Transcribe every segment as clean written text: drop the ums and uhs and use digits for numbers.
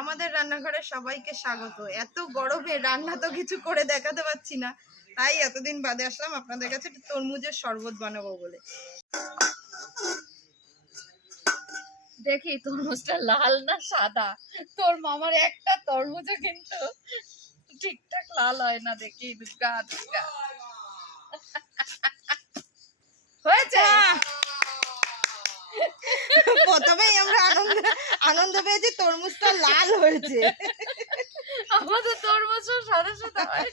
আমাদের রান্নাঘরে সবাইকে স্বাগত। এত গরমে রান্না তো কিছু করে দেখাতে পাচ্ছি না, তাই এতদিন বাদে আসলাম আপনাদের কাছে তরমুজের শরবত বানাবো বলে। দেখি তরমুজটা লাল না সাদা। তোর মামার একটা তরমুজও কিন্তু ঠিকঠাক লাল হয় না। দেখি দুগা দুগা হয়েছে। প্রথমেই আমরা আনন্দ পেয়েছি, তরমুজটা লাল হয়েছে। আমাদের তরমুজ সাদা সাদা হয়।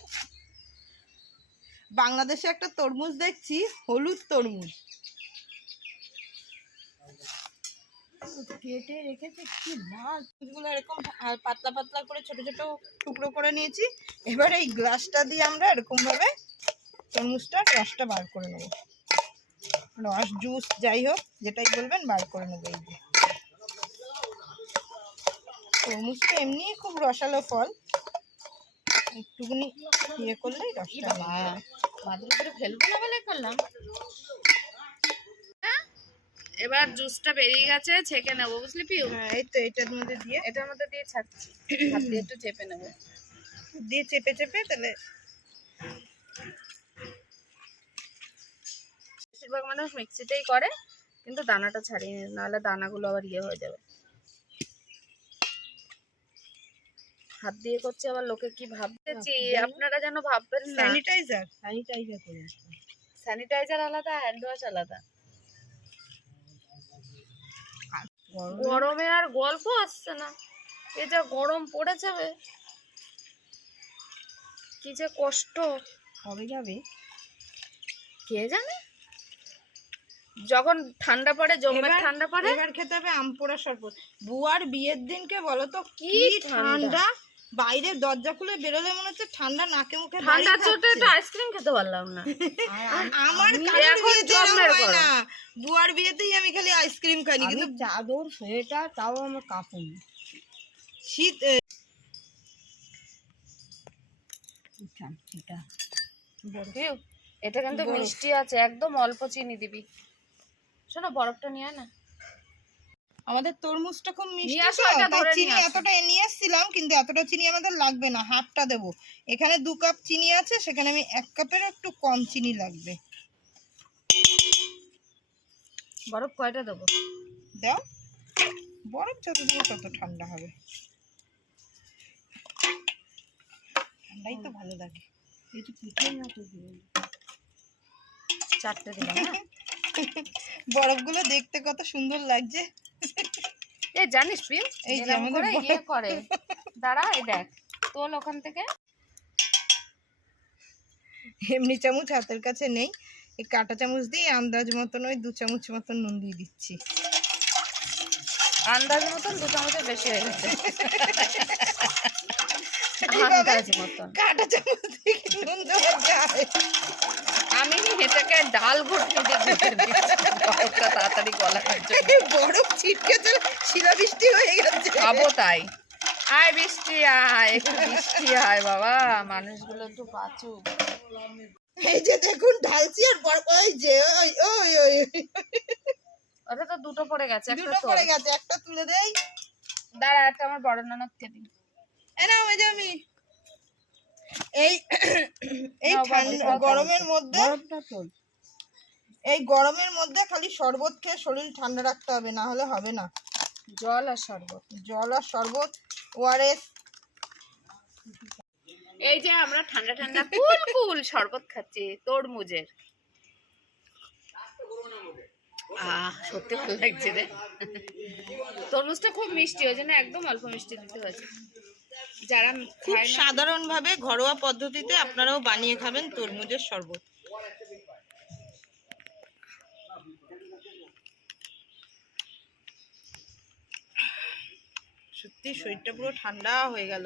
বাংলাদেশে একটা তরমুজ দেখছি, হলুদ তরমুজ কেটে রেখেছে কি লাল। গুলো এরকম পাতলা পাতলা করে ছোট ছোট টুকরো করে নিয়েছি। এবার এই গ্লাসটা দিয়ে আমরা এরকম ভাবে তরমুজটার রসটা বার করে নেবো, রস জুস যাই হোক যেটাই বলবেন বার করে নেবো। এই যে তরমুজটা এমনি খুব রসালো ফল, একটুখানি ইয়ে করলেই রসটা বাদুর করে ফেলবো না বলে করলাম। এবার জুসটা বেরিয়ে গেছে, ছেঁকে নেবো বুঝলি পিউ। হ্যাঁ এই তো এটার মধ্যে দিয়ে, এটার মধ্যে দিয়ে ছাড়ছি, হাত দিয়ে একটু চেপে নেবো, দিয়ে চেপে চেপে তাহলে। বেশিরভাগ মানুষ মিক্সিতেই করে, কিন্তু দানাটা ছাড়িয়ে নিন, নাহলে দানাগুলো আবার ইয়ে হয়ে যাবে। হাত দিয়ে করছে আবার লোকে কি ভাবতেছি, আপনারা যেন ভাববেন না। স্যানিটাইজার করে, স্যানিটাইজার আলাদা, হ্যান্ড ওয়াশ আলাদা। গরমে আর গল্প আসছে না, এ যা গরম পড়ে যাবে, কি যে কষ্ট কবে যাবে কে জানে। যখন ঠান্ডা পড়ে, জমে ঠান্ডা পড়ে, এবার খেতে হবে আম পোড়া শরবত। বুয়ার বিয়ের দিনকে বলো তো কি ঠান্ডা, বাইরে দরজা খুলে বেরোলে মনে হচ্ছে ঠান্ডা নাকে মুখে ঠান্ডা চোটে একটু আইসক্রিম খেতে পারলাম না। আমার এখন জন্মের পর বুয়ার বিয়েতেই আমি খালি আইসক্রিম খাই, কিন্তু চাদর সোয়েটার তাও আমার কাপড় শীত। এটা কিন্তু মিষ্টি আছে, একদম অল্প চিনি দিবি। শোনো বরফটা নিয়ে না, আমাদের তরমুজটা খুব মিষ্টি, চিনি এতটা নিয়ে এসেছিলাম, কিন্তু এতটা চিনি আমাদের লাগবে না, হাফটা দেবো। এখানে 2 কাপ চিনি আছে, সেখানে আমি 1 কাপের একটু কম চিনি লাগবে। বরফ কয়টা দেবো? দাও, বরফ যত দেবো তত ঠান্ডা হবে, ঠান্ডাই তো ভালো লাগে। চারটে দিলাম না। বরফগুলো দেখতে কত সুন্দর লাগছে। এই জানিস পিউ, এই যে করে ইয়ে করে, দাঁড়া এই দেখ তোল ওখান থেকে। এমনি চামচ হাতের কাছে নেই, এই কাঁটা চামচ দিয়ে আন্দাজ মতন ওই 2 চামচ মতন নুন দিয়ে দিচ্ছি। আন্দাজ মতন 2 চামচের বেশি হয়ে গেছে। আন্দাজ মতন কাঁটা চামচ দিয়ে নুন দেওয়া যায়। আমি এটাকে ডাল ঘুটনি দিয়ে ঘুটে দিচ্ছি বরফটা তাড়াতাড়ি গলার জন্য। বরফ ছিটকে তো শিলা বৃষ্টি হয়ে গেছে। খাবো তাই। আয় বৃষ্টি আয়, একটু বৃষ্টি আয় বাবা, মানুষগুলো একটু বাঁচুক। এই যে দেখুন ঢালছি আর বরফ, ওই যে ওই ওই ওই ওটা তো 2টো পড়ে গেছে, দুটো পড়ে গেছে, একটা তুলে দেই। দাঁড়া, একটা আমার বড় ননদকে দিই। না ওই যে আমি এই গরমের মধ্যে, এই গরমের মধ্যে খালি শরবত খেয়ে শরীর ঠান্ডা রাখতে হবে, না হলে হবে না। জল আর শরবত, জল আর শরবত, ওআরএস। এই যে আমরা ঠান্ডা ঠান্ডা কুল কুল শরবত খাচ্ছি তরমুজের। সত্যি ভালো লাগছে রে, তরমুজটা খুব মিষ্টি, ওই জন্য একদম অল্প মিষ্টি দিতে হয়েছে। যারা খুব সাধারণভাবে ঘরোয়া পদ্ধতিতে আপনারাও বানিয়ে খাবেন তরমুজের শরবত। সত্যি শরীরটা পুরো ঠান্ডা হয়ে গেল।